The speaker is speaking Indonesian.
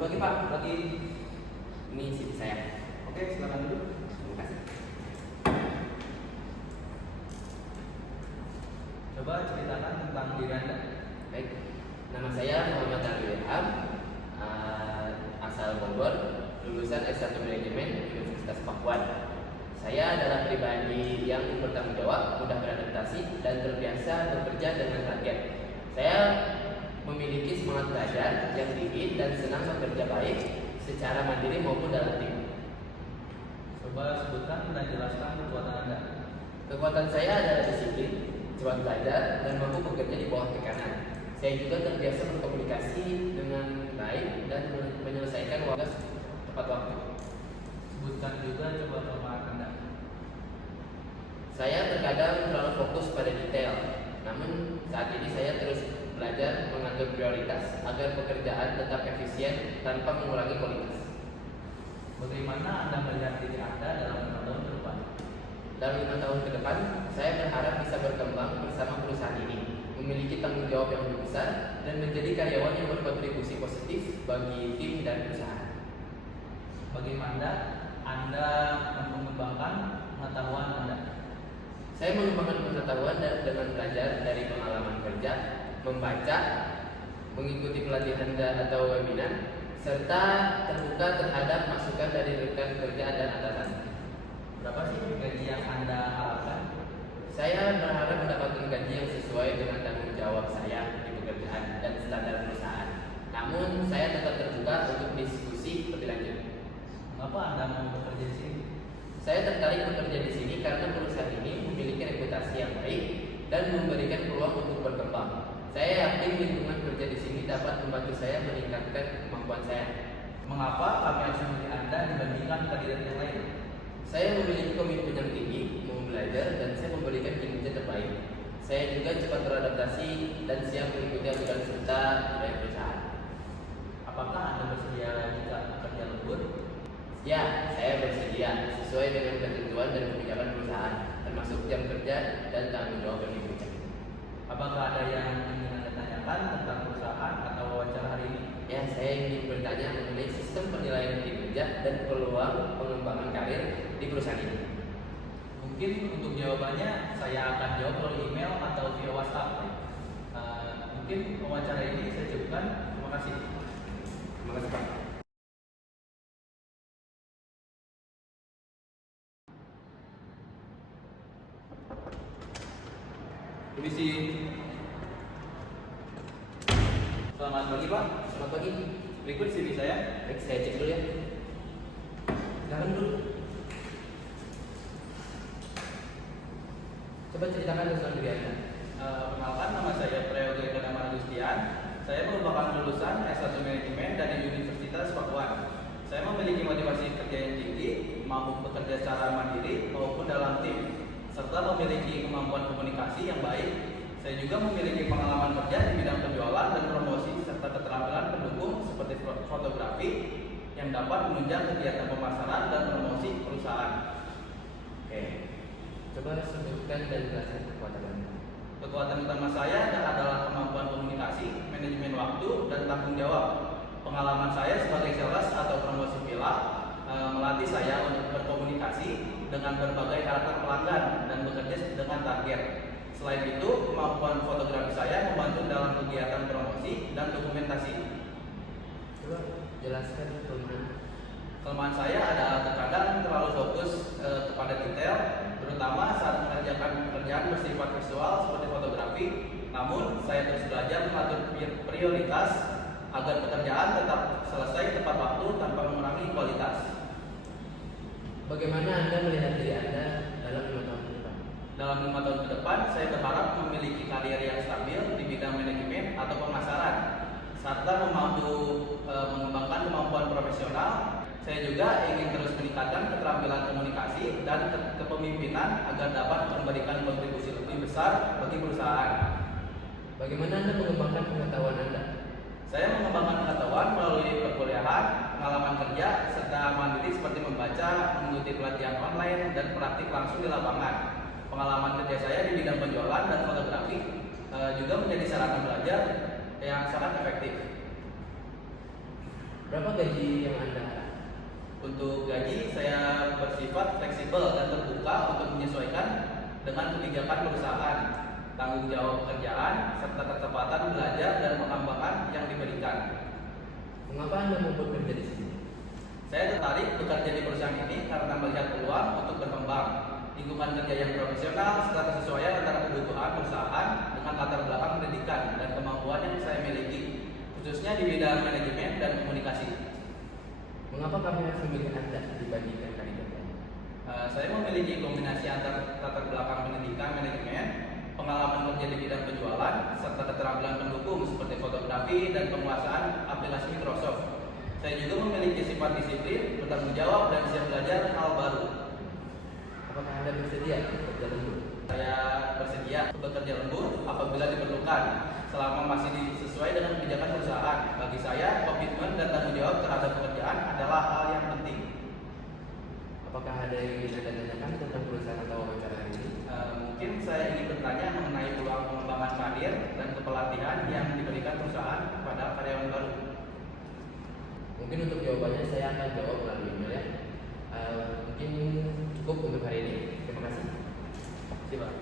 Selamat pagi Pak. Pagi. Ini CV saya. Oke, silakan dulu. Terima kasih. Coba ceritakan tentang diri Anda. Baik. Nama saya Muhammad Ali Ilham, asal Bogor, lulusan S1 Manajemen Universitas Pakuan. Saya adalah pribadi yang bertanggung jawab, mudah beradaptasi, dan terbiasa bekerja dengan target. Saya memiliki semangat belajar yang tinggi dan senang bekerja baik secara mandiri maupun dalam tim. Coba sebutkan dan jelaskan kekuatan Anda. Kekuatan saya adalah disiplin, cepat belajar, dan mampu bekerja di bawah tekanan. Saya juga terbiasa berkomunikasi dengan baik dan menyelesaikan tugas tepat waktu. Sebutkan juga coba kelemahan Anda. Saya terkadang terlalu fokus pada detail, namun saat ini saya terus belajar mengatur prioritas agar pekerjaan tetap efisien tanpa mengurangi kualitas. Bagaimana Anda melihat diri Anda dalam 5 tahun ke depan? Dalam 5 tahun ke depan, saya berharap bisa berkembang bersama perusahaan ini, memiliki tanggung jawab yang lebih besar, dan menjadi karyawan yang berkontribusi positif bagi tim dan perusahaan. Bagaimana Anda mengembangkan pengetahuan Anda? Saya mengembangkan pengetahuan dengan belajar dari pengalaman kerja, membaca, mengikuti pelatihan atau webinar, serta terbuka terhadap masukan dari rekan kerja dan atasan. Berapa sih gaji yang Anda harapkan? Saya berharap mendapatkan gaji yang sesuai dengan tanggung jawab saya di pekerjaan dan standar perusahaan. Namun, saya tetap terbuka untuk diskusi lebih lanjut. Mengapa Anda mau bekerja di sini? Saya tertarik bekerja di sini karena perusahaan ini memiliki reputasi yang baik dan memberikan peluang untuk berkembang. Saya yakin lingkungan kerja di sini dapat membantu saya meningkatkan kemampuan saya. Mengapa kami harus memilih Anda dibandingkan kandidat yang lain? Saya memiliki komitmen yang tinggi, mau belajar, dan saya memberikan kinerja terbaik. Saya juga cepat beradaptasi dan siap mengikuti aturan serta budaya perusahaan. Apakah Anda bersedia jika bekerja lembur? Ya, saya bersedia sesuai dengan ketentuan dan kebijakan perusahaan, termasuk jam kerja dan tanggung jawab yang diberikan. Apakah ada yang ingin Anda tanyakan tentang perusahaan atau wawancara hari ini? Ya, saya ingin bertanya mengenai sistem penilaian kinerja dan peluang pengembangan karir di perusahaan ini. Mungkin untuk jawabannya saya akan jawab melalui email atau via WhatsApp. Mungkin wawancara ini saya cukupkan. Terima kasih. Terima kasih Pak. Permisi. Selamat pagi Pak. Selamat pagi. Berikut CV saya. Baik, saya cek dulu ya. Silakan dulu. Coba ceritakan tentang diri Anda. Perkenalkan, nama saya Prayoga Ekadama Agustian. Saya merupakan lulusan S1 Manajemen dari Universitas Pakuan. Saya memiliki motivasi kerja yang tinggi, mampu bekerja secara mandiri maupun dalam tim, serta memiliki kemampuan komunikasi yang baik. Saya juga memiliki pengalaman kerja di bidang penjualan dan promosi serta keterampilan pendukung seperti fotografi yang dapat menunjang kegiatan pemasaran dan promosi perusahaan. Oke. Coba sebutkan dan jelaskan kekuatan Anda. Kekuatan utama saya adalah kemampuan komunikasi, manajemen waktu, dan tanggung jawab. Pengalaman saya sebagai sales atau promosi villa melatih saya untuk berkomunikasi dengan berbagai karakter pelanggan dan bekerja dengan target. Selain itu, kemampuan fotografi saya membantu dalam kegiatan promosi dan dokumentasi. Coba jelaskan kelemahan. Kelemahan saya adalah terkadang terlalu fokus kepada detail, terutama saat mengerjakan pekerjaan bersifat visual seperti fotografi. Namun, saya terus belajar mengatur prioritas agar pekerjaan tetap selesai tepat waktu tanpa mengurangi kualitas. Bagaimana Anda melihat diri Anda dalam 5 tahun ke depan? Dalam 5 tahun ke depan, saya berharap memiliki karir yang stabil di bidang manajemen atau pemasaran, serta mampu mengembangkan kemampuan profesional. Saya juga ingin terus meningkatkan keterampilan komunikasi dan kepemimpinan agar dapat memberikan kontribusi lebih besar bagi perusahaan. Bagaimana Anda mengembangkan pengetahuan Anda? Saya mengembangkan pengetahuan melalui perkuliahan, pengalaman kerja, serta mandiri seperti membaca, mengikuti pelatihan online, dan praktik langsung di lapangan. Pengalaman kerja saya di bidang penjualan dan fotografi juga menjadi sarana belajar yang sangat efektif. Berapa gaji yang Anda harapkan? Untuk gaji, saya bersifat fleksibel dan terbuka untuk menyesuaikan dengan kebijakan perusahaan, tanggung jawab pekerjaan, serta kecepatan belajar dan pengembangan yang diberikan. Mengapa Anda mau bekerja di sini? Saya tertarik bekerja di perusahaan ini karena melihat peluang untuk berkembang, lingkungan kerja yang profesional, serta kesesuaian antara kebutuhan perusahaan dengan latar belakang pendidikan dan kemampuan yang saya miliki, khususnya di bidang manajemen dan komunikasi. Mengapa kami harus memilih Anda dibandingkan kandidat lain? Saya memiliki kombinasi antar latar belakang pendidikan manajemen, pengalaman kerja di bidang penjualan, serta keterampilan pendukung seperti fotografi dan penguasaan aplikasi Microsoft. Saya juga memiliki sifat disiplin, bertanggung jawab, dan siap belajar hal baru. Apakah Anda bersedia bekerja lembur? Saya bersedia bekerja lembur apabila diperlukan, selama masih sesuai dengan kebijakan perusahaan. Bagi saya, komitmen dan tanggung jawab terhadap pekerjaan adalah hal yang penting. Apakah ada yang ingin Anda tanyakan tentang perusahaan atau wawancara hari ini? Mungkin saya ingin bertanya mengenai peluang pengembangan karir dan kepelatihan yang diberikan perusahaan kepada karyawan baru. Mungkin untuk jawabannya saya akan jawab melalui email ya. Mungkin cukup untuk hari ini. Terima kasih. Terima kasih, Pak.